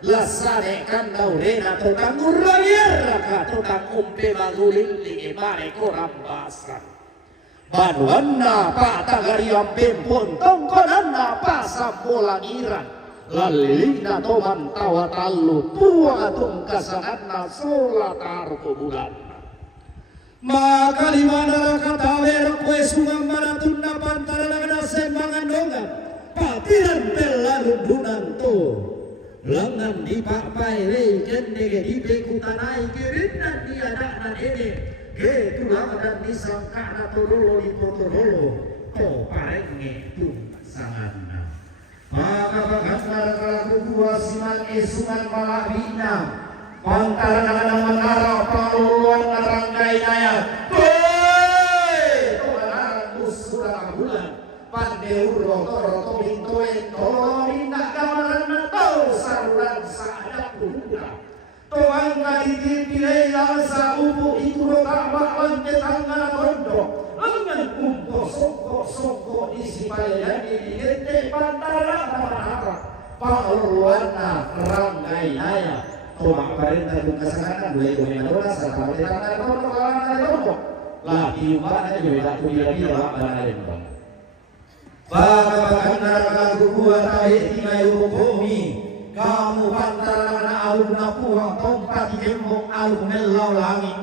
lasane kan daurena totang urayera ka totang umpe magulili mare ko rambasan banuanna pa tagariam pempon tongkonanna pa sambolangiran lalina toman tawa talu puang atung kasanganna sola taruko bulan maka limana kata wero kue sungang maratunna pantara nagana sembangan dongan patiran pelalu dunanto lengan di papai rei kendege di bekutanai kirinan dia dakna dede ke tulang dan disangka na torolo di potololo to parenge tung sanganna maka bagandar kalaku dua siman esungan malabina pantara nagana menara paluluan naranggai naya toh sudah bulan pandeuro toro tomintoe tolina kamaran tau saruran saada puluh toang kadipilai lasa ubu itu rotabak lante tangan kondo lengan umpo soko isi palayani di gede pantara nama paluana ranggai naya tomak parenta buka sanganan dua ibu menadora serta tangan kondo kalangan kondo lagi umpana juga tu bila-bila wakbana lembang bagabagandar kalaku buat tahe tinggayu bumi kamu pantara na alun na puang tompat gembong alun melau langit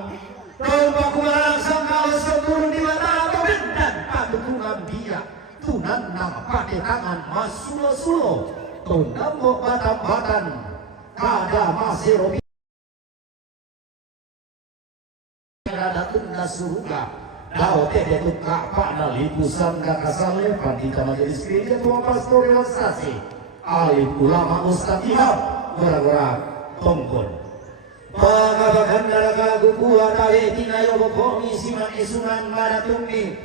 tompak kumalang sangkal seturun di mata dan patutungan dia tunan nama pakai tangan masulo-sulo tonambo batam-batan kada masih robi ada tunda surga Dao tede tu kapa na lipusan kakasale pandita majelis gereja tua pastorialisasi alif ulama ustaz imam gara-gara tongkon pagabagandara kalaku kuat tahe tinayo bokomi siman esungan maratumi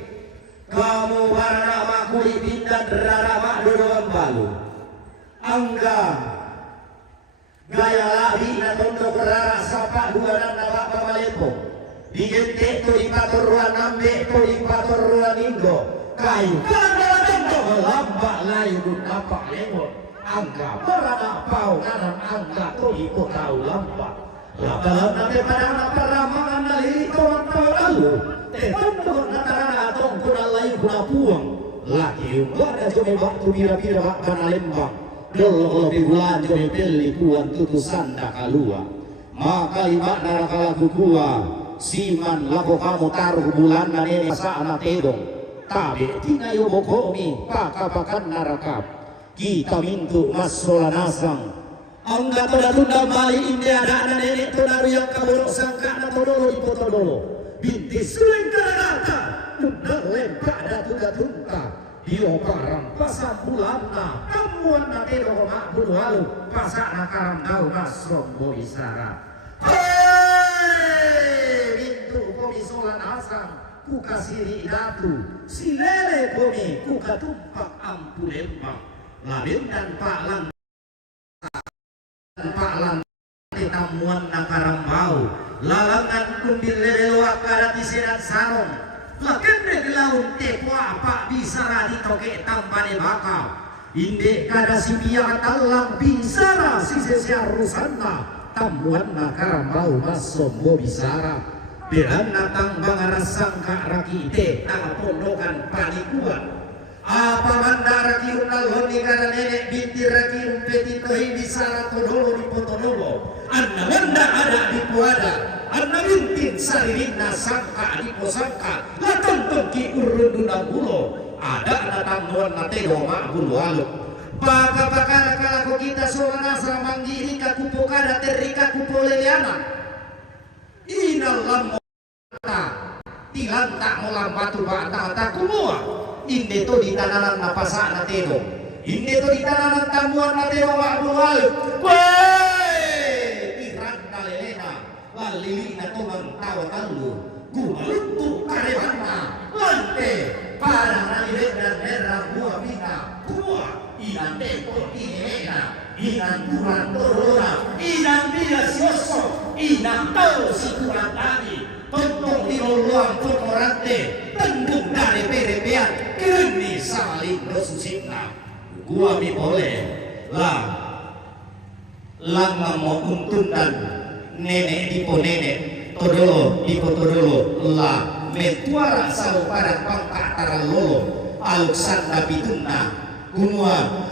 kamu warna makuli pindah rara mak dodoan balu angga gaya lahi na tondo kerara sapa dua nanda bapa malepo digente to ipator ruan ambe to ipator ruan indo kayu kada tondo lambak layu dun apa lemot angga berana pau kanan angga to iko tahu lambak dalam nanti pada peramangan naliri kawan tahu lalu tondo natara atong kuna layu kuna puang laki ada jome waktu bira-bira wak kana lembang dolo lebih bulan jome beli puan tutusan dak kalua maka imak narakalaku kuwa siman labo kamu taruh bulan na nene sa anak tedong tabi tinayo bokomi pakapakan narakap kita mintu masola nasang angga toda tunda bali india dana nene toda yang kaburuk sangka na todolo ipotodolo binti suling karagata tunda lempa da tunda tunta dio parang pasang bulan na kamuan na tedong makbul walu pasak na karang kau masrom boisara komi solan asam ku kasiri datu si lele komi ku katumpak ampu lembang labin dan paklan tamuan nakarang bau lalangan kumbil lele luak kada tisiran sarong lakan de laun tepo apa bisa di toke tampane bakal inde kada si biak talang bisara si sesiar rusana tamuan nakarang bau masombo bisara Biran natang bangara sangka rakite tang pondokan palikuan apa banda raki unal honi kada nenek binti raki umpeti tohi bisara todolo di potodolo anna banda ada di puada anna bintin saririna sangka di posangka latonton ki urunduna bulo ada natang nuan natego makbul walu baka kalau kita soalnya sama manggiri kakupo kada terika kupo leleana inalam tilan tak molang batu bata kumua inde to di tananan napasa na telo inde to di tananan tamuan na telo makbuwal tiran dalelena walili na tomang tawa talu gumaluntuk karebana lante parang nalibet dan merah buah bina kumua inan teko inena inan kurang torona inan bilas yosok inan tau si kurang tadi Tentang di luang pemorante tendung dari perepean kini saling bersusina gua mi boleh lama mau untundan nenek dipo nenek todolo dipo todolo la metuara salu padang pangka taralolo aluk sanda bitunna kunua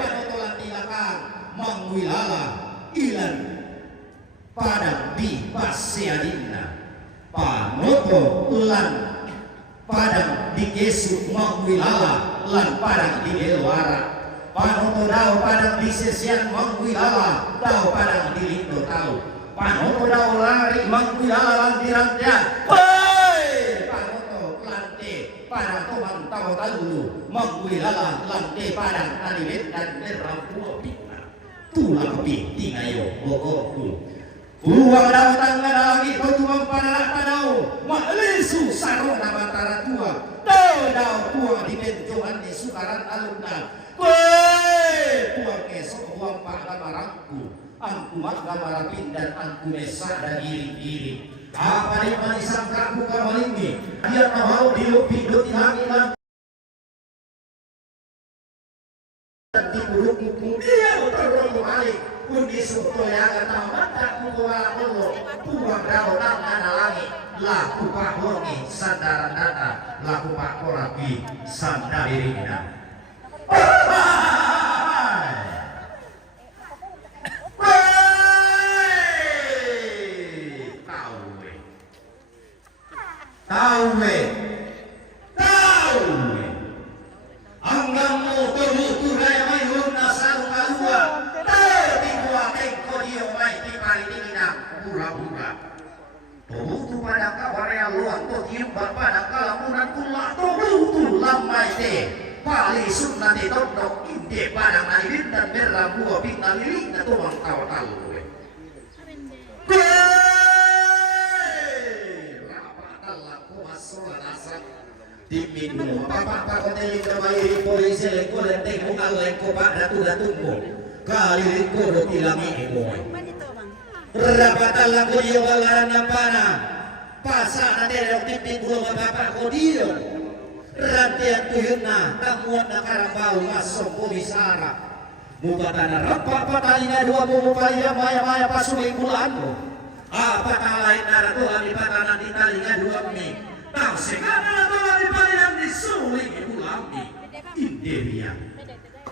panotolan tilakang mangwilala ilan padang di paseadina panoto lan padang di kesu mangwilala lan padang di elwara panoto dao padang di sesian mangwilala dao padang di lindo tau panoto dao lari mangwilala lan dirantian panoto lante padang toman tau talu mangwilala lante padang tanilet dan merambua pina tulang piti ngayo bogoku uang dao tangga lagi kau tuang pada dao maklisu sarona batara tua dao tua di benjohan di sukaran alumna tuang esok uang pak gamarangku angku mak gamarapin dan angku mesa dan iri-iri apa di manisan kaku kamalingi dia mau dilupi-lupi hangilan dan dipuluk-puluk dia terlalu alik undi suto yang mata kukuala kolo tuang dao nang langit laku pak hongi sandaran data laku pak korapi sandaririna tahu anggamu terhutu gaya mailun nasaru kalua tertimbua tengko dio mai tipari dinginang pura-pura terhutu pada kawarya luang totium pada kalamunan kulak terhutu lamai te pali sunnati tondok inde padang nalirin dan merah buah bing nalirin na tumang tawa-tawa Timinu, papa kote kamai polisi leko lenteng muka leko pak datu-datummu kali leko do tilangi emoy rapatan laku dia balaran nampana pasak nanti ada tipin belum bapak kodio rantian tuyuna tamuan nakarambau masuk komisara muka tanah rapak patalinya 20 palinya maya-maya pasuling bulanmu apa lain ada Tuhan di patanan di talinya 2 mie tahu sekarang Tuhan di palihan disuling bulanmi Inderia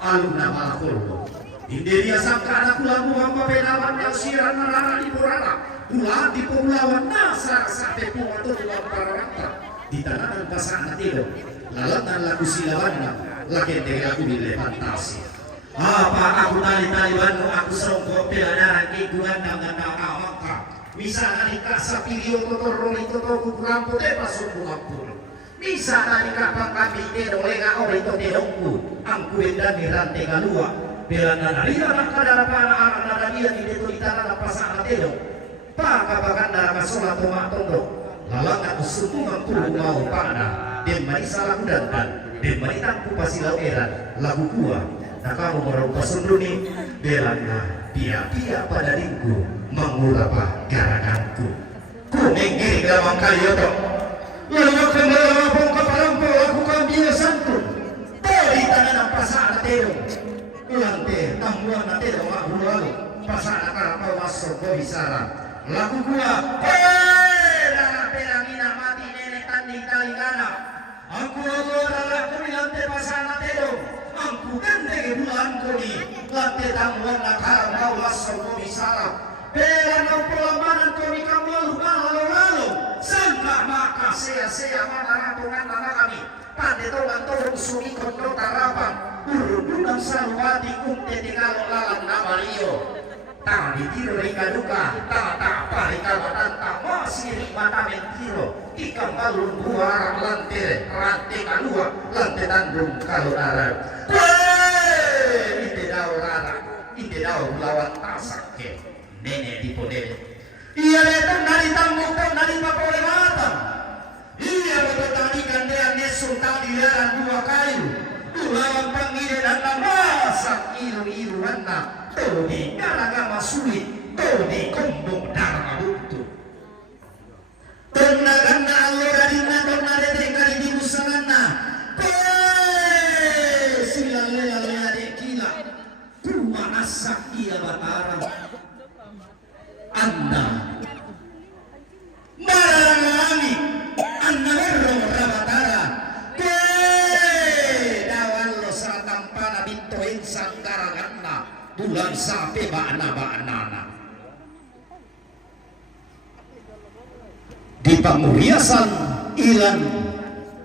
alumna malakolo Inderia sangka anak ulamu hamba penawan yang siaran narara di Purana ulah di Pulawan Nasar sampai Pumato dengan para ranta di tanaman pasangan tidur lalatan lagu silawannya lagi dari lagu nilai fantasi apa aku tali-tali bantu aku serongkok peladaran keguan dengan nakawangka misalnya dikasa pilih ototor itu toku kurampu tepa suku lampur misalnya dikapang kami tedo lenga ori to tedongku angku endan mirante galua peladaran ria nakadara para anak nada dia di deto di tanah pasangan tedo pakabakan darah solat tomak tondok lalangan usutungan puluh mau pada dan marisa lagu dandan dan maritanku pasilau eran lagu kuah nah kamu merauh pasunduni belana pia-pia pada lingku mengulapa garakanku kuninggi gamang kayoto lalu kembali pongka palampo lakukan biasanku dari tanah pasana tedong lante tamuan tedong aku lalu pasana karapau masuk bisara lagu kuah pelangina mati nenek tanding talingana aku lalu lante pasana tedong aku gandeng bulan kuni lante tamuan nakaram kau masuk komisara pelan pelamanan kami kamu lalu sangka maka sea-sea manaratungan nama kami pada tolan torong sumi kondo tarapang urun sarwati kumte tinggal lalan nama rio tak ditiru rika duka tak parika batanta masih mata mentiro ikan balun buah lantai rantai kalua lantai tandung kalau arah ide daun arah ide daun lawan tasak ke nenek di podel iya datang dari tanggung dari papole matang iya betul tadi kandean nesung tadi laran dua kayu lawan panggil dan masak ilu-ilu anak todi garagama sulit todi kombong darah buntu tenagana alora dina tornade tekali di busangana silang lela dekila kumana asak ia batara anda maralami anda merong rabatara ke dawan lo sa tampana bintoin sanggaraganna bulan sape bana di pamuriasan ilan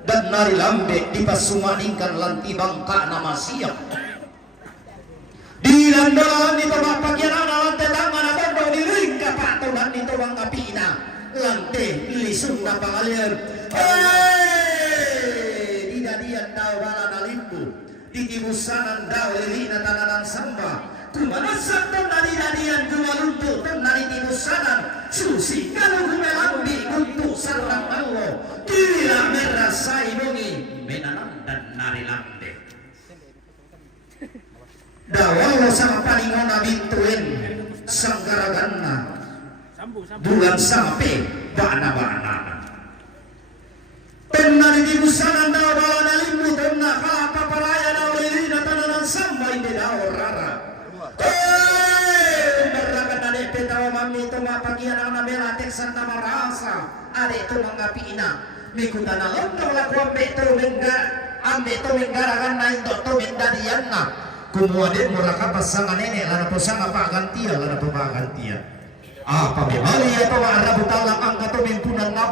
dan nari lambe di pasumaningkan lanti bangka nama siap di landalan itu bapagian lantai tangan atau di ringka patunan itu bang kapina lantai lisung na pangalian di dadian daw balan alimpu di tibusanan daw lirina tananan samba kumanasan to nari dadian gumaluntu to nari tibusanan susi kalau gumelambi untuk sarang Allah kira merasai bongi menanam dan nari lambe dawalo sang palingona bintuin sanggaraganna bulan sampai bana tenna di busanan daw balana limbu tenna kalapa paraya daw lirina tananan samba inde daw rara berakan ade petawa mami itu mapagian ang nabela teksan na marasa ade itu mangapina mikutana londo laku ambe to menggaragan na indo to mendadian na kumuadin muraka pasangan nenek lana pasanga pagantia lana pagantia apa memali apa arah butalang angka to mimpunan na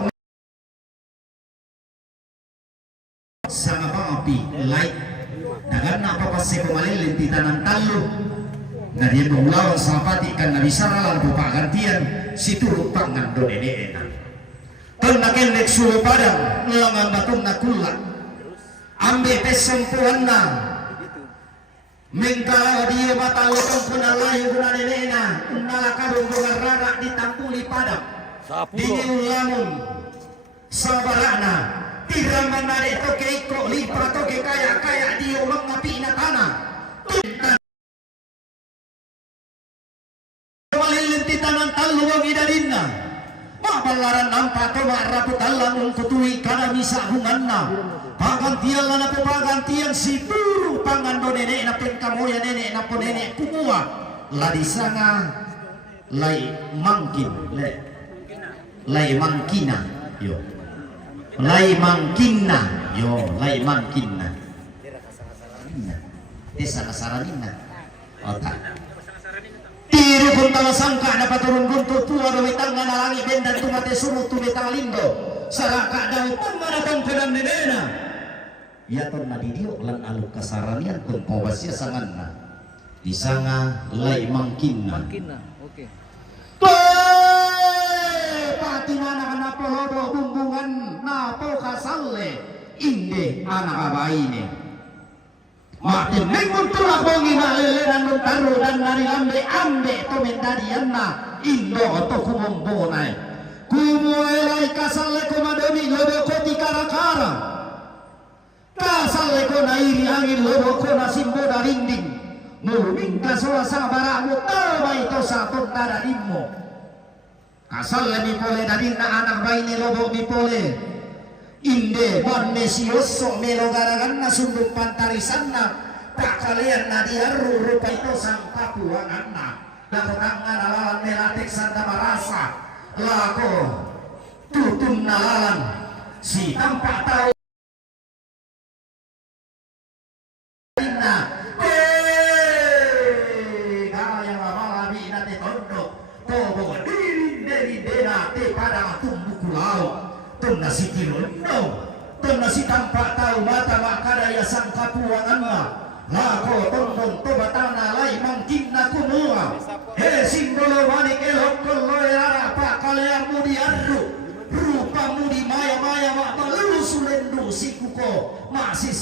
sama papi light dagan na apa pasti kumalilin di tanan talo na dia mengulawan sapati kan na bisara lan pagantian situru pangan do nenek na kendek suruh padang ngelangan batong nakula ambe pesempuan na mengkala dia mata lotong kuna layu kuna nenena unala kabung bunga rara ditampuli padang dingin lamun sabarana tiraman nade toke iko lipra toke kaya dia mengapi na tanah malilinti tanan taluang idadinna mabalaran nampak to maraput alang kutui kana misa hunganna pagantian lana pagantian si turu pangan do nenek na pen kamoya nenek na po nenek kumua ladi sanga lai mangkin lai mangkina yo lai mangkina yo lai mangkina desa kasaranina otak tiru pun tala sangka dapat turun guntur tua do tangan nalangi bendan tumate sumut tumetang lindo saraka daw pangmanatang kedam nenena ya ton nadidio lan aluk kasaranian ton pawasya sanganna disanga lai mangkinna oke pati anak polodo bumbungan napo kasalle inde anak abaine makin menguntulah bongi maleleran nuntaru dan nari lambe ambe to mendadianna indo to kumombonai kumuelai kasalle komadomi lobo koti karakara kasale ko nairi angin lobo ko nasimbo darinding muluming kasoasa baramu tawa ito sa tundara dimmo kasale mi pole dadinna anak bayi lobo mi pole inde banne sioso melo garaganna sundung pantarisanna tak kalian nadiaru rupa itu sang papuanganna dakotangan alalan melatek santa marasa lako tutun nalalan si tampak tahu tuna si tirondo tuna si tampak tahu mata makadaya sang kapuanganna lako tondong tobatana lai mangkinna kumua he simbolo wanik elok koloyara pak kaliamu diarru rupamu di maya-maya mak melulu sulendu sikuko masih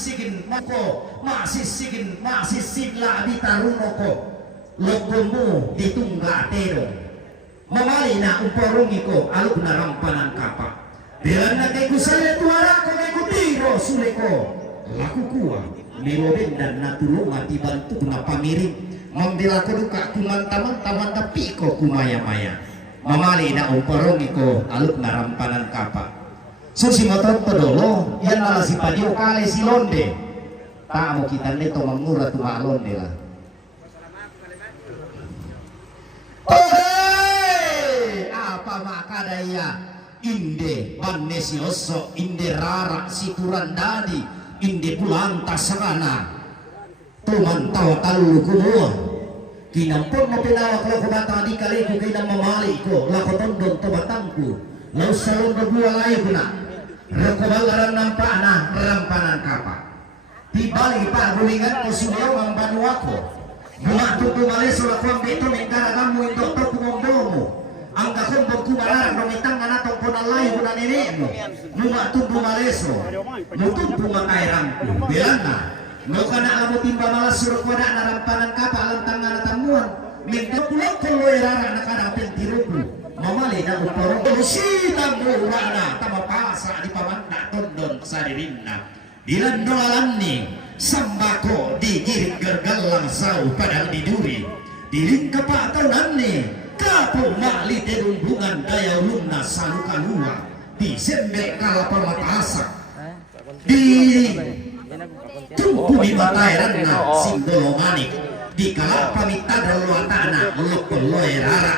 sigin masih sigla bitarunoko lokomu ditungga tero mamalina uporungiko aluk na rampanan kapak bilang na kay kusaya tuara ko kay kutiro suleko laku kuwa miloben dan natulungan dibantu na pamiring membela ko duka kumanta-manta tapi ko kumaya-maya mamali na uporungiko aluk na rampanan kapak so si motor pedolo yan nala si padio kale si londe tamo kita neto mangura tuma londe lah pama kadaya inde banne si oso inde rara si turandadi inde pulanta sakana tuman tawa kalu kumua kinampun mo pinawak lo kumata di kali ko kinang mamali ko lako tondon to batangku lau salong bagua layo ko na rekobalaran nampak na rampanan kapa tibali pa gulingan ko sumayaw ang banua ko bunga tuku maleso la kuang beto mengkaragamu indok to kumombomo ang kakumbong kumalarang rumitang na natong kunalay ko na ninemo bunga tuku maleso mutumpu makairangku bilang na no kana amo timba malas suruh koda na rampanan kapa alantang na natamuan mingko pulok ko loirara na kanang pentiruku mamali na uporong sitang murana tamapasa di pamanda tondon sa dirinna dilandolan ni sambako digiring gergalang sau padang diduri dilingka pa taunan ni kapo mali teruntungan daya ulunna saluka lua di sembek kala pamatasa di tumpu di matairan na simbolo manik di kala pamita daluan tanah lokoloy rara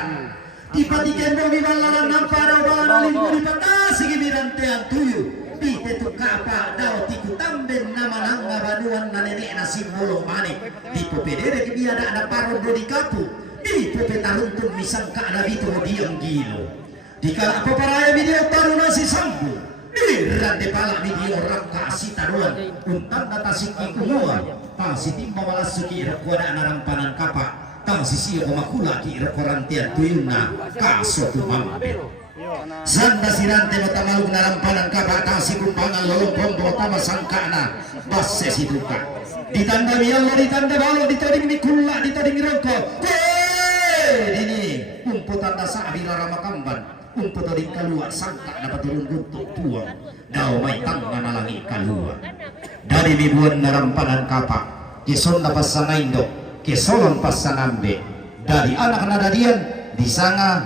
di patikan di balaran nampara balaran lingku di patasi gimirantean tuyu di tetu kapa daw tiku tamben nama nangga banuan na nenek na simbolo manik di popedere kebiada ada paron do di kapu di popetaruntung misang ka ada bitu diam gilo di kala paparaya video taruna si sambu di rante pala video rakka si taruan untang data siki kumua pang si timba walasuki rekwada narampanan kapa tang si siyo kumakula ki rekorantian tuyuna kaso tumampe sanda sinante no tamalug narampanan kapa tang si kumpangan lolong pombo tama sangkana basse si duka ditanda miyalo ditanda balo ditading mikula ditading roko ini umputan dasa abila ramakamban umputan di kalua sangka dapat turun guntuk tuang daw may tangga na langi kalua dari bibuan narampanan kapa kison na pasanaindo kisolon pasanambe dari anak nadadian di sanga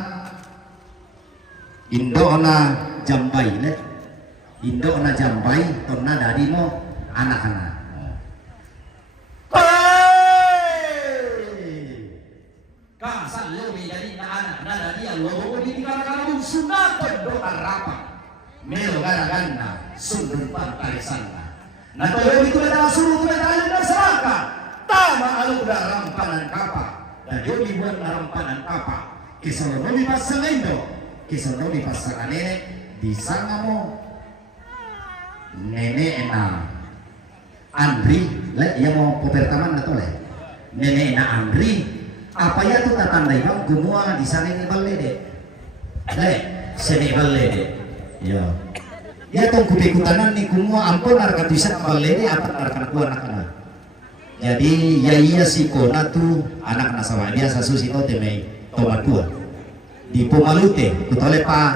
indo na jambay le indo na jambay torna dari mo anak-anak kasan lebih dari anak nadadian lobo di kana sunatan do arapa melo garaganda sundun pantai sana na toyo itu ada suruh ada dasaka tama alu rampanan kapa dan yogi buat rampanan kapa kisalonomi pasangaindo kisalonomi pasangan nenek di sana mo nenek na Andri le yang mau pertama na tole nenek na Andri apa ya tuh tatandai bang gumua di sana ini balede le sini balede ya ya tong kupikutanan ni gumua ampun arka bisa balede apa arka kuat anak jadi ya iya si kona tuh anak nasawa dia sasu to temei tomat tua di Pomalute kutole pa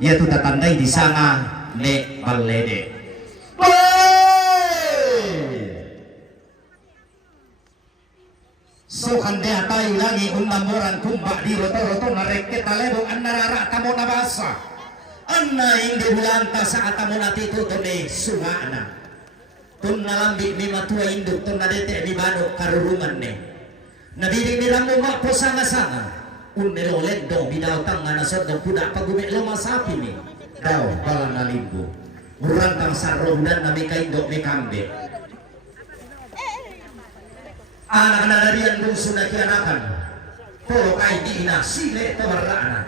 dia tuh tatandai di sana ne balede so kande atai lagi unamboran kumbak di roto-roto nareket talebo annarara tamo nabasa anna indi bulanta saat tamo natitu tone sumana tun nalambi ni matua induk tun nadete di bano karurungan ne nabili nilamu mak posanga-sanga unnelolet do bidaw tanga nasod do kuda pagumi lama sapi ni daw bala nalimbo urang tang sarrodan na may kaindo may kambe anak-anak dari yang bungsu na kianakan polo kay di ina sile to marana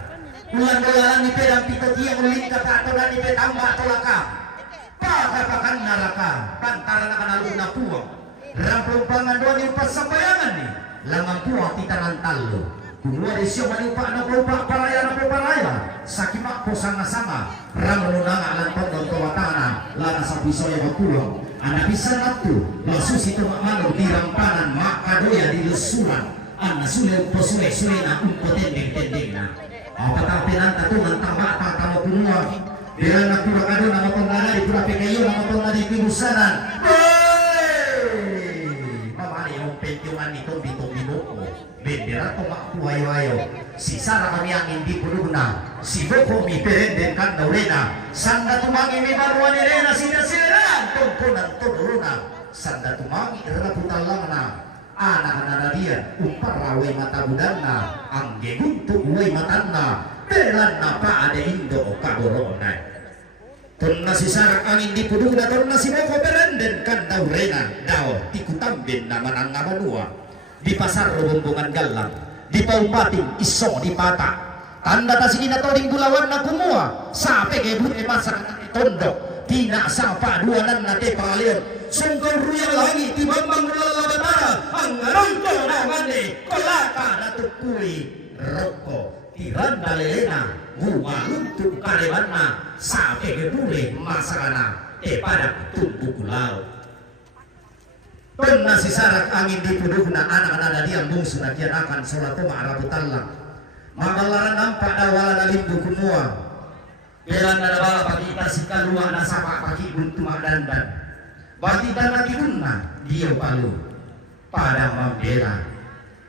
ulan-ulan ni pedang pito tiang ulit ka pato na ni petamba tolaka pakapakan naraka pantara na kanalu na puwang rampung panganduan yung pasabayangan ni lamang puwang titanan talo kumuha desyo maniupa na pupa paraya na puparaya sakimak po sanga-sanga ramununanga alantong ng tuwatana lana sa piso yung magpulong anak bisa natu masus itu makmanu di rampanan makadoya di lusuran anak sulit posule sulena tendeng na apatang penanta tu nantama kamu kumua bila nak pura kado nama penggara di pura PKI nama penggara di kibusanan mamani yung pentyungan nito bitong-binuko bendera tomak kuwayo-ayo si Sara kami ang hindi puluna si Boko mi perenden kan daulena sanda tumangi mi baruan irena sila-sila tungkunan tuduruna sanda tumangi raputan lang na anak na dia umparawe mata budana ang geguntuk way matan na belan apa ada Indo kaborona ton nasi sarak angin di puduna ton nasi moko berenden kan tau rena dao tikutambin namanang namanua di pasar rombongan galang di paupating iso di pata tanda tasini na toring gulawan na kumua sape ke bute masak tondok tina sapa duanan na te pangalian sungkong ruyang langi timambang lalabadara ang arangko na mani kolaka na tukui roko tiranda lelena bunga luntuk karewana sape ke bule masakana te pada tumbuh kulau ton nasi sarak angin di pudugna anak-anak diam bungsu na kianakan sholat ma'arabu tallang magalaran nampak dawala na limbu kumua belan na dawala pakita si kalua na sapa paki buntu magdandan bati dan lagi guna dia palu pada membela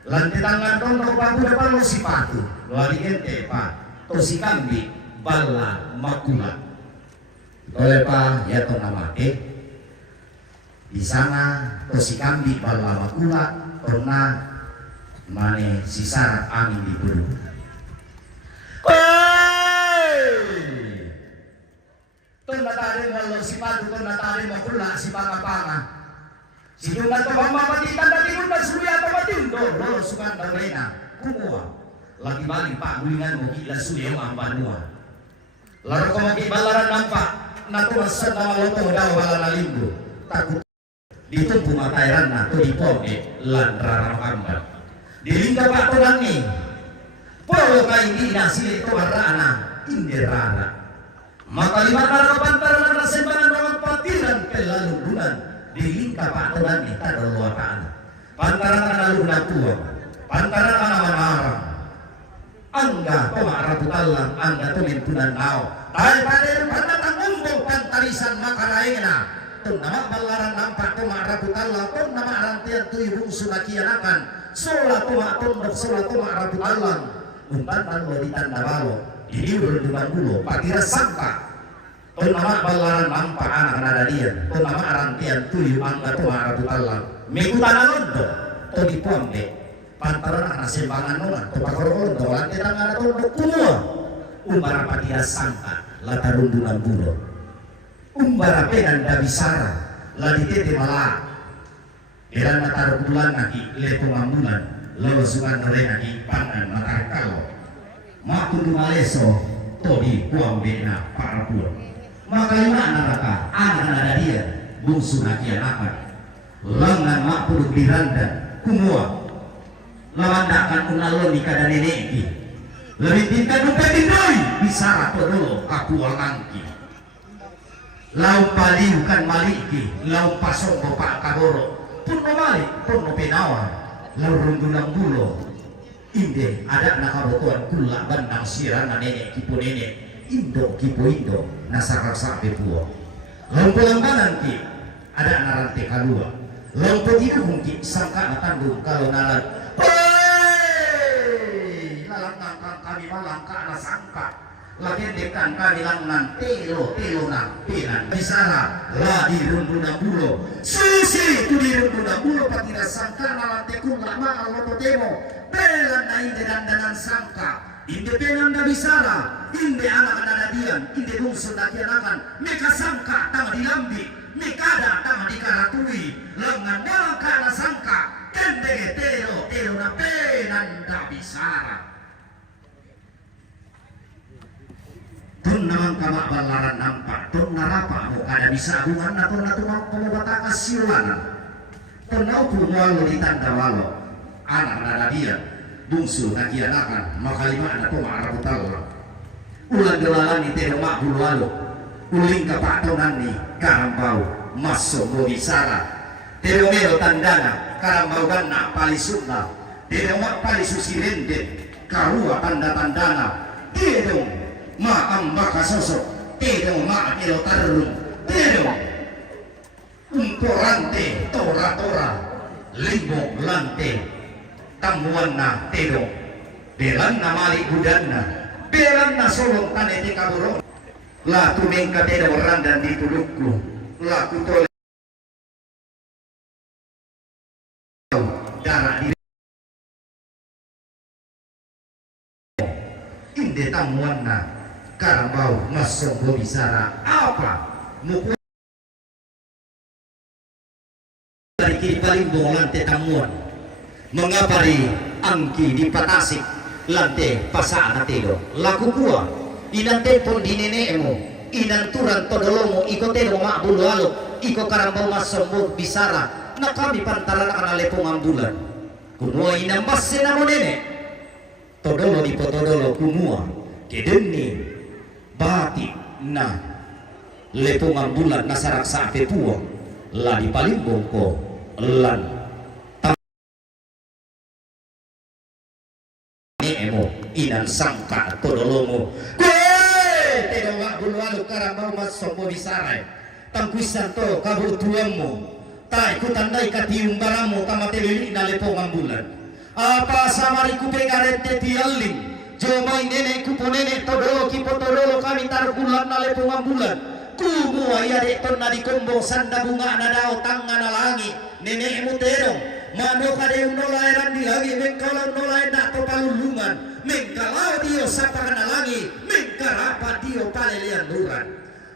lantai tangan tondok baku depan lo si patu luari ente pak to si kambi bala makula oleh pak ya to nama di sana to si kambi bala makula karena mane si sarak angin di bulu ton natari mo si padu ton natari mo kula si panga si jungan to bang mapatitan dati undan suya to matindo lo sukan dalena kumua lagi balik pak gulingan mo gila suya ang banua laro ko magibalaran nampak natumasan na maloto daw wala na limbo takut dito pumatayran na to di poke lan rarakambat dilingga pak to nani polo kay di na sili to arana inderara maka lima kali pantaran na sembaran mga patiran kelalundunan dilingka pak to nani tadoluakaan pantaran ka naluna tuwa pantaran ka na manarang angga pemarabu talang angga tumintunan nao dahil pader panatang umbong pantarisan makaraena tun nama balaran nampak pemarabu talang tun nama arantian tuyubung sunakianakan sola tumatundok sola pemarabu talang umpan panwaditan nabalo ini berdengan dulu patira sangka tun nama balaran nampak anak nadadian tun nama arantian tuyub angga pemarabu talang mikutan alondo tun dipuambe pantaran anak sembangan nona tupakoroon to lantai tangan atau kumua umbara patira sangka lata rundunan bulo umbara penan dabisara ladite de mala eran mataruh bulan lagi lepo mambulan lolosukan norena di pangan matarkalo makundu maleso to di puang bena para pulau maka lima neraka anak ada dia bungsu nakian akan lengan makpuruk diranda kumua lawandakan unalon di kada neneki lebih tingkat duka dindoi bisa rato dulu aku alangki lau paliu kan maliki lau pasong bapak kaboro pun malik pun penawa lau runggulang bulo inde ada nakabotuan kula bandang sirana nenek kipu nenek indo kipu indo nasakar sampai buo lau pelangganan ki ada narante kalua lau petidung ki sangka natanggung kalau nalan kami malang ka na sangka lagi dekan kami langnan telo nang pinan bisara la di runduna bulo susi tu di runduna bulo patira sangka nalante kung lama aloto temo belan na inde dandanan sangka inde penan da bisara inde anak anadian inde bungsu na kianakan meka sangka tama dilambi mekada tama dikaratui lengan malang ka na sangka kende telo na penan da bisara tun namang kamak balaran nampak tun narapa mo kada bisa agungan na tun natumang pemobata kasiulan tun naupu walo di tanda walo anak nada dia bungsu na kianakan makalima na pemarabu talwa ulang gelalan ni tero mak bulu walo uling kapatonan ni karambau masuk mo bisara tero mero tandana karambau gana palisuna tero mak palisusilende karua tanda-tandana tero maam baka sosok tidak maam ilo tarung tidak umporante tora limbong lante tamuan na tidak belan na mali budanna belan na solong tanete kaburo la tumeng ka tidak orang dan ditulukku la kutole darah di inde tamuanna karambau masuk bisara apa muku dari kiri Palimbong lantai tamuan mengapari angki di Patasik lantai pasana telo laku gua inan telepon di nenekmu inan turan todolomo iko telo mak bulu aluk iko karambau masuk bisara na kami pantaran ana lepong ambulan kumua inan masih namo nenek todolo di potodolo kumua kedeni bati na lepong ambulan nasarak sape puang la di Palimbong ko lan emo inan sangka todolomo telo wak bulu alu karambau masuk bisarai tangkuisan to kabur tuamu tak ikutan dai katiung baramu tamateli na lepong ambulan apa samari ku pegarete tialing jomai nenek ku ponene todolo kipo todolo kami targulan na lepong ambulan kumu ayah dek tonna di kombo sanda bunga na dao tangan na langi nenek muterong mano kade unolairan di lagi mengkalau nolai nak to palulungan mengkalau dio sapa na langi mengkarapa dio palelian duran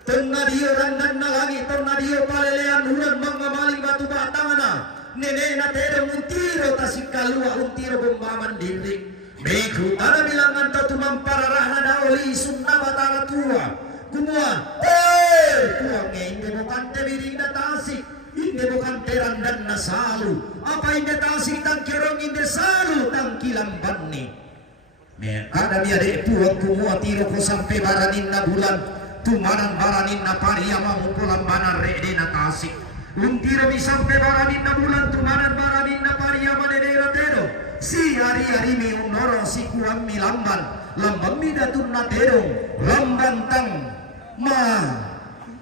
tonna dio randan na langi tonna dio palelian duran mangamaling batu batangana nenek na terong untiro tasik kalua untiro bombaman dinding meku tanah bilangan tatu mampararah na daoli sunna batara tua kumua tuang inde bukan tebiri na tasik inde bukan terandan na salu apa inde tasik tang kirong inde salu tang kilamban ni kada mi ade tuang kumua tiro ko sampai baranin na bulan tumanan baranin na pariyama mupulan banar rede na tasik untiro mi sampai baranin na bulan tumanan baranin na pariyama nede ratero si hari-hari mi unoro si kuang mi lamban lambang mi datun na terong lambang tang ma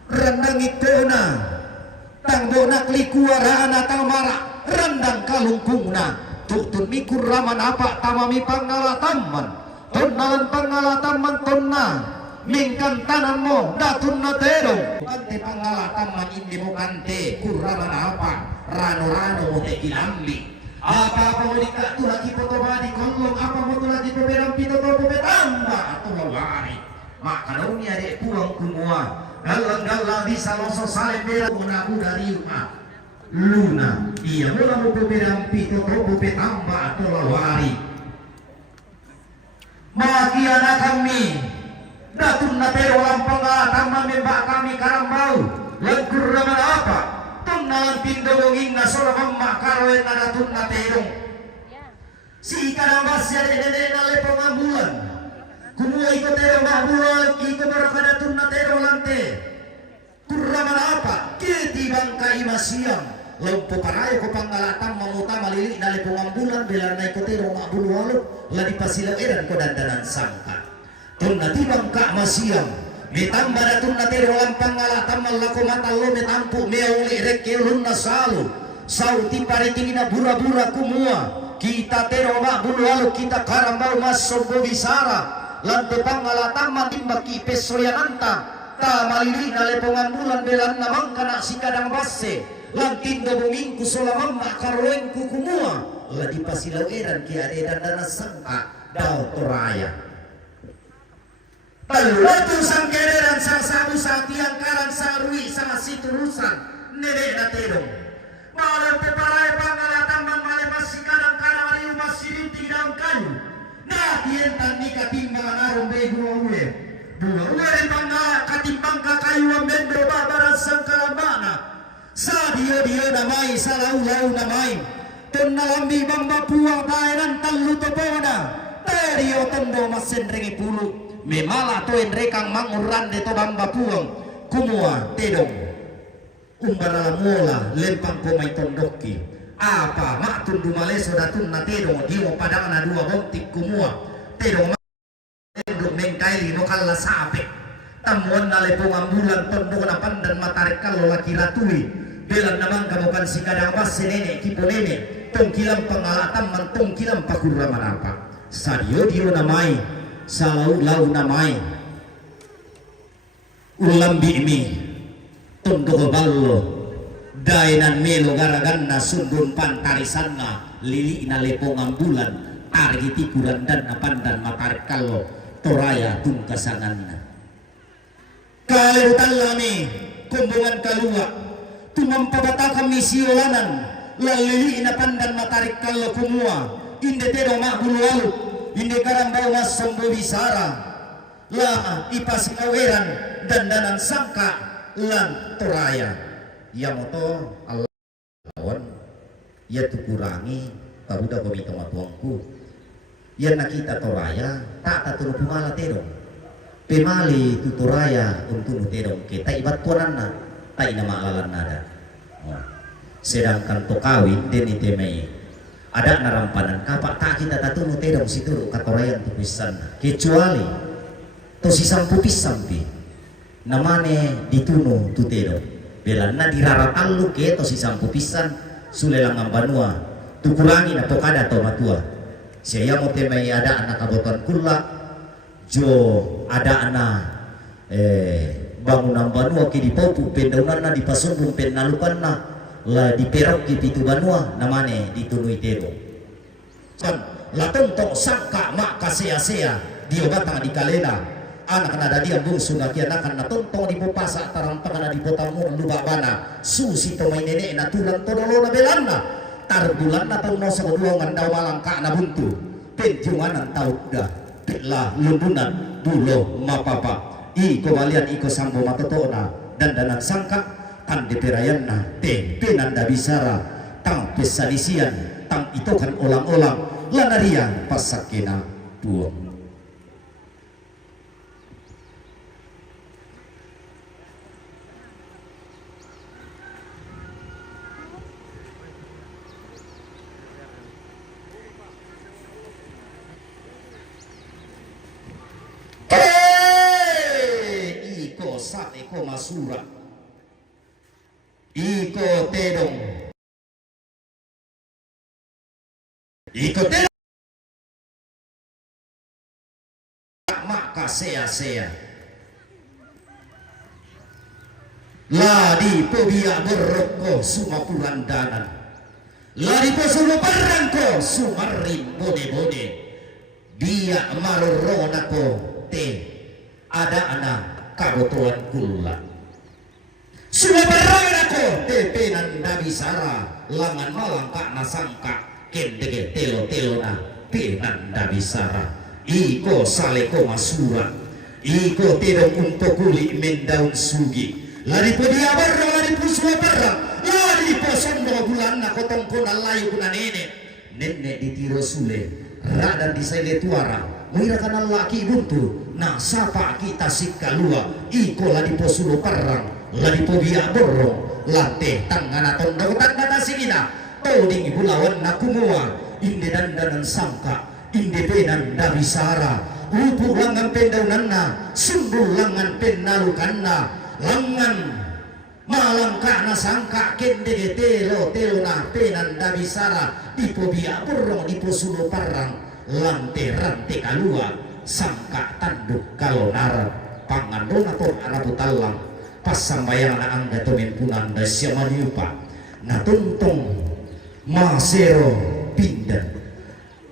rendang ikona tang bonak likuarana tang mara rendang kalungkungna tutun mikur raman apa tamami pangalataman tonalan pangalataman tonna mingkan tananmu datun na terong ante pangalataman indi mo kante kuraman apa rano-rano mo te ilambi apa mo di ka tulaki potobadi kolong apa mo tulaki peberampi toto petamba atau lawari makaronia dek puang kumua galang-galang bisa loso salem merah gunaku dari rumah luna iya mula mau peberampi toto petamba atau lawari magiana kami datun na pero lampang atama membak kami karambau langkur raman apa tunalan pindolongin na soramang makaroy na datun na terong si ikanambas ya dede na lepong ambulan kumua iko terong mahbulan iko marakadatun na terong lante kuraman apa kiti bangkai masiang lompo parayo ko pangalatan mamuta malili na lepong ambulan belar na iko terong mahbulwalo ladi pasilaw eran ko dandanan sangka tunna tibang ka masiang mitamba datun na tero lampang alatan malako matalo metampu meuli rekelun na salu sauti pariting na bura-bura kumua kita tero mahbulwalo kita karambau masuk bisara lantai pangalatan matimba kipes soyananta ta malili na lepong ambulan belan namang kana si kadang basse lantindo bumingku solamang makaroeng kukumua ladi pasilaw eran kiade dandana sangka dao toraya Lalu sang kereran sang sabu sang tiang karan sang rui sang siturusan nere na terong malam peparai pangalatan mamale masih kadang kadang aliu masih rinting daun kayu nah tientan ni katimbang arum begu uwe dua uwe pangala katimbang kakayu ambendo babaran sang kalambana sa dia namai sa lau namai tenalambi bamba puang daeran talu topona terio tendo masen rengi pulu memala toen rekang manguran de to bamba puang kumua tedong umbara mola lempang ko may tondoki apa matun dumaleso datun na tedong diwo padang na dua bontik kumua tedong tedong mengkaili no kala sape tamuan na lepong ambulan tondo na pandan matarik kalo laki ratui belan namang kamukan si kadang bas senene kipo nene tongkilam pangalatan man tongkilam pakuraman apa sadio dio namai salau lau namai ulam bi'mi tondo ballo dainan melo garaganna sundun pantarisanna lili na lepong ambulan targiti kurandan na pandan matarik kallo toraya tungkasanganna kaleutan lami kumbungan kalua tumampabata kami siolanan lalili inapandan matarik kalau kumua inde tero mak bulualu inde karambau mas sombo bisara lah ipasikaweran dandanan sangka lan toraya ya moto Allah lawan ya tu kurangi tabuda komito matuangku ya nakita toraya tak taturu pumala tero pemali tuturaya untuk terong kita ibat tuanana tak ina malalan nada sedangkan to kawin den itemei ada narampanan kapak tak kita tatunu terong situ katorayan tu pisan kecuali to si sampu pisampi namane ditunu tu terong belana diraratan lu ke to si sampu pisan sulelangang banua tu kurangi na pokada to matua saya mau temai ada anak abotan kula jo ada anak bangunan banua ki di popu pendaunana di pasumbung pennalukanna la di perok ki pitu banua namane ditunui tebo kan latong tok sangka mak kasea-sea dia batang di kalena anak nada dia bungsu na kian akan natontong di popasa tarampang na di potamu luba bana susi to may nene na tulang todolo na belana tarbulan na tong no sa duwangan daw malangka na buntu penjungan ang tawda lah lumbunan dulo mapapa iko balian iko sambo matotona dan danan sangka tang deperayan na te penanda bisara tang pesadisian tang itu kan olang-olang lanarian pasakina buong iko masura iko tedong maka sea-sea ladi pobia berroko sumapurandanan ladi posulo barangko sumarin bode-bode dia maruronako te ada anak kabutuan kula sudah berangan ako tepenan nabi sara langan malangka nasangka kendege telo-telo na penan nabi sara iko saleko masura iko terong untuk kuli mendaun sugi lari po dia barang lari po suwa barang lari po sondo bulan na kotong po na layo po na nenek ditiro sule radan di sele tuara mengirakan laki buntu nah sapa kita sikalua iko ladi posulo parang ladi pobia borong late tangan tondo tanda sigina toding ibulawan na kumua inde dandanan sangka inde penan dabisara lupu langan pendaunanna sundul langan pennalukanna langan malangka na sangka kende telo na penan dabisara di pobia borong di posulo parang lante kalua sangka tanduk kalau narap pangandong atau arabu talang pas sambayang na angga to mempunan da siya maniupa natuntong masero pindan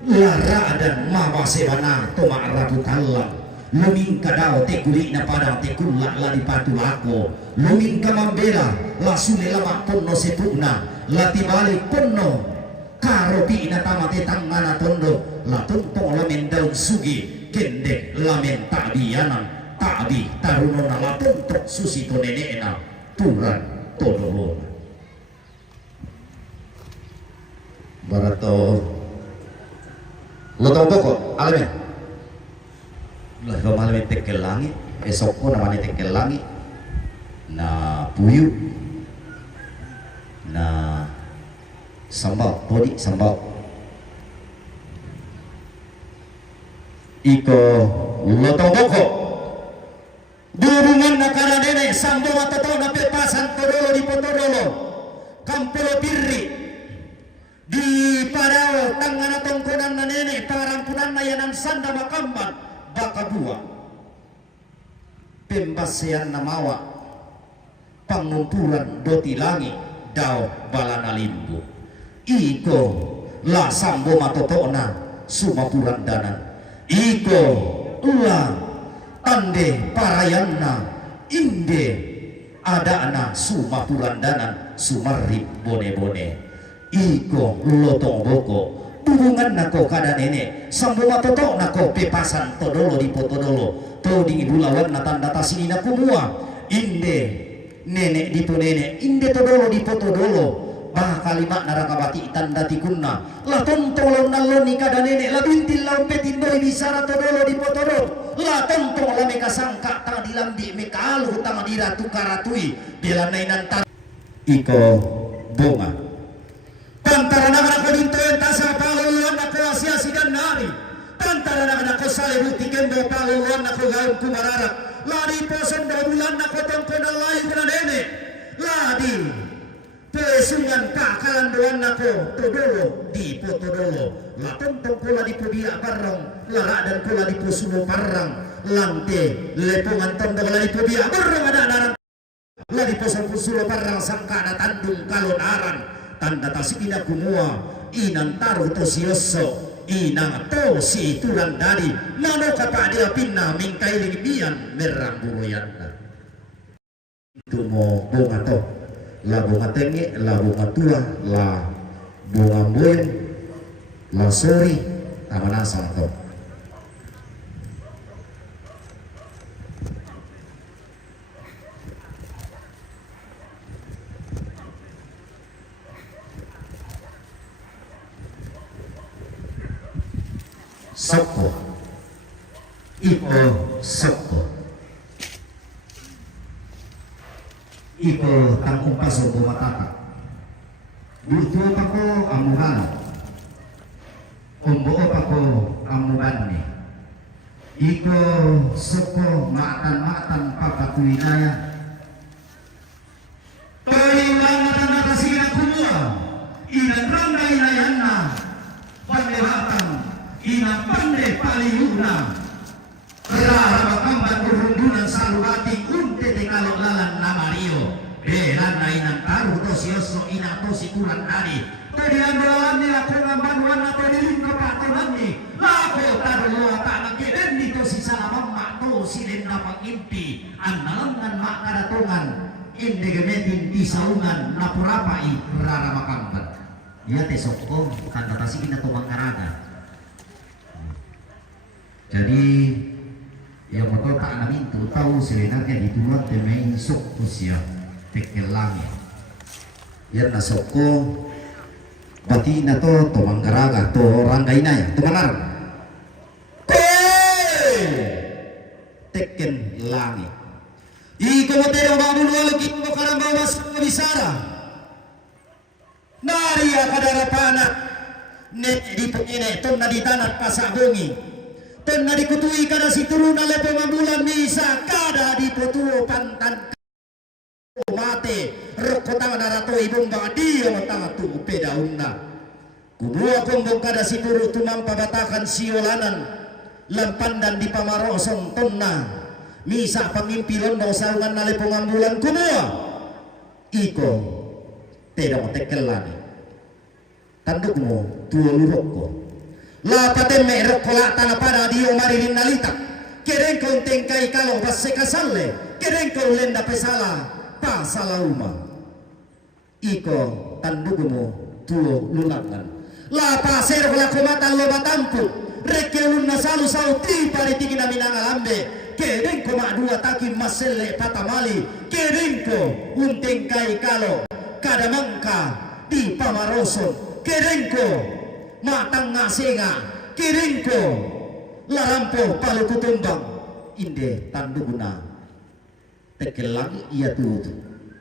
lara dan mawasebana to arabu talang luming kadao te kuli na padang te kulla la di patu ako luming kamambela la sune lama ponno sepuna la tibalik ponno karopi na tamate tangana tondo la tuntong lamen daun sugi kendek lamen tabianan tabi taruno na lapuntok susito nenena turan todolo barato lotong pokok alamin lah malamin tekel langit esok po namanya tekel langit na puyu na sambal podi sambal iko lotong boko hubungan nakara nene sambo matoto na pepasan todolo di potodolo kampolo pirri di parao tangana tongkonan na nene parampunan na yanan sanda makamban baka dua pembasean na mawa pangumpulan doti langi daw balana limbo iko la sambo matoto na sumapuran danan iko ulang ande parayana inde adana sumapurandanan sumarip bone-bone iko lotong boko hubungan nako kada nenek sambunga toto nako pepasan todolo di potodolo to di ibulawan natan data sini naku mua inde nenek di nenek inde todolo di potodolo bah kalimat narakabati tanda tikunna lah tontolong naloni kada nenek lah bintil lau petindoi bisara todolo di potodolo lah tontong lah meka sangka tang dilambi meka alu tang diratu karatui bila nainan tan iko bunga tantara naga ko dito entasa paluluan ako Asia sidan nari tantara naga ko salebuti kendo paluluan ako gayon kumararak ladi poson do bulan ako tongko na layu kana nene ladi pesungan kakalan doan ako todolo di potodolo la tontong kula di pudia parang lara dan kula di pusuno parang lante lepungan tondo kula di pudia parang ada narang la di poson pusuno parang sangka na tandung kalon aran tanda tasikina kumua inang taruh to sioso inang to si turang dari nano kapadia pinna mingkai limian merang buroyanda itu mo bunga to la bunga tenge la bunga tua la bunga boy la sori tamanasa to soko iko soko iko tanggung paso bumatata butuh pako amuhan umbo pako amubani iko soko matan papatuinaya toiwan matan natasina kumua inan randa inayana pandehatang inang pandai paliuna rara kamban urundunan salubati unte de kalau lalan namario belan na inang taru to sioso ina to sikuran tadi to di andalan ni ako ngamban wana to di lingko patunan ni lako taru loa tanang keden ni to si salamang to silin na pangimpi analangan makaratungan inde gemetin di saungan napurapai rara makamban ya te sokko tanda tasikin na to mangkaraga. Jadi yang motor tak namin tu tahu sebenarnya dituan temai sok usia tekelangi. Ya nasoko bati na to manggaraga to rangai na ya tumanar. Teken langi. Iko motero babul walau kita karamba was bisara. Naria kadarapana net di pengine ton na di tanat pasabungi. Tena dikutui kada si turun ale pemambulan misa kada diputuo pantan mate rokotang narato ibung bang dia matang tu pedaunna kubua kombong kada si turu tumampa batakan siolanan lampandan di pamarosong tonna misa pangimpi londo saungan ale pemambulan kubua iko tidak tekelani tandukmu tuo lurokko la patemme rokkola tanah pada dio maririn nalita keren kau tengkai kalau basse kasalle keren kau lenda pesala pasala uma iko tandugumu tuo lulangan la pasero la komata lo batampu rekelun nasalu sauti paritiki na minangalambe keren ko dua taki maselle patamali keren ko untengkai kalau kadamangka di pamaroson keren ko matang ngasenga kiringko larampo palu kutumbang inde tanduguna tekelangi ia tu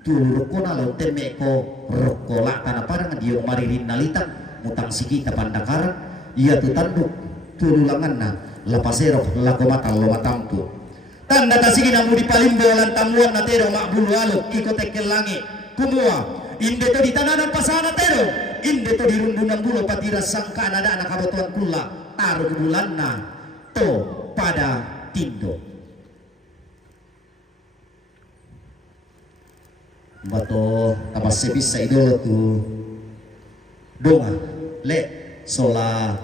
rokona lau temeko rokola tanah parang dia maririn nalita mutang siki kapandakar ia tu tanduk tululangan na lapasero lakomata lomatampu tanda tasiki namu di palimbo lantamuan natero makbulu aluk iko tekelangi kumua inde to di tananan pasana tero inde to di rundunan bulu patira sangka nada anak kabotuan kula taruh bulan na to pada tindo bato tapas sebisa idolo tu donga le sola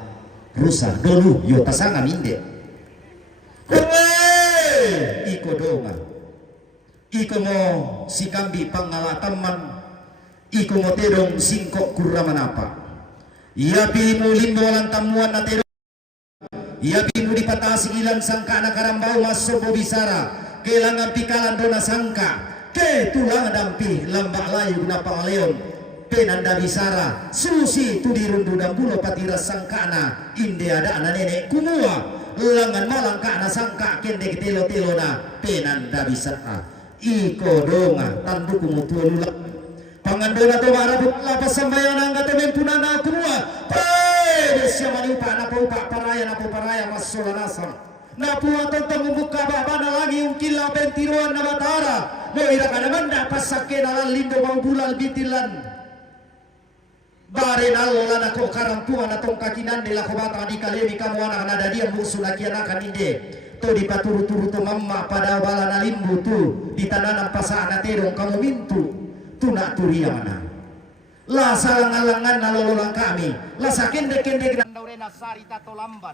rusa dolu yo tasanga minde Iko donga. Iko mo si kambi pangalataman. Iko mo terong singkok kuramanapa. Iapi mo limbo walang tamuan na terong. Iapi mo dipatasi ilan sangka na karambao masobo bisara. Kailangan pikalan do na sangka. Ke tulang dampi lambak layu na pangaleon. Penanda bisara. Susi tu dirundu dan bulo patira sangkana. Inde ada anak nenek kumua. Langan malang ka na sangka kende telo-telo na penanda bisara. Iko donga tandu kumutua lulak. Pangandona to marabut lapas sambayan ang gatomen punana kumua. Desya maniupa na paraya masola nasam. Napuwa tentang membuka babana lagi ungkila pentiruan na batara. No ira ka naman na pasake na lindo mau bulal bitilan. Bare nalola na ko karampuan na tong kakinan nila ko bata di kalemi kamu anak na dadian musuh na kianakan inde. To di paturu-turu to mamma pada bala na limbu tu di tananang pasaan na terong kamu mintu. Tuna turia mana. La salang-alangan na lololang kami. La sakende-kende na sari tato lamban.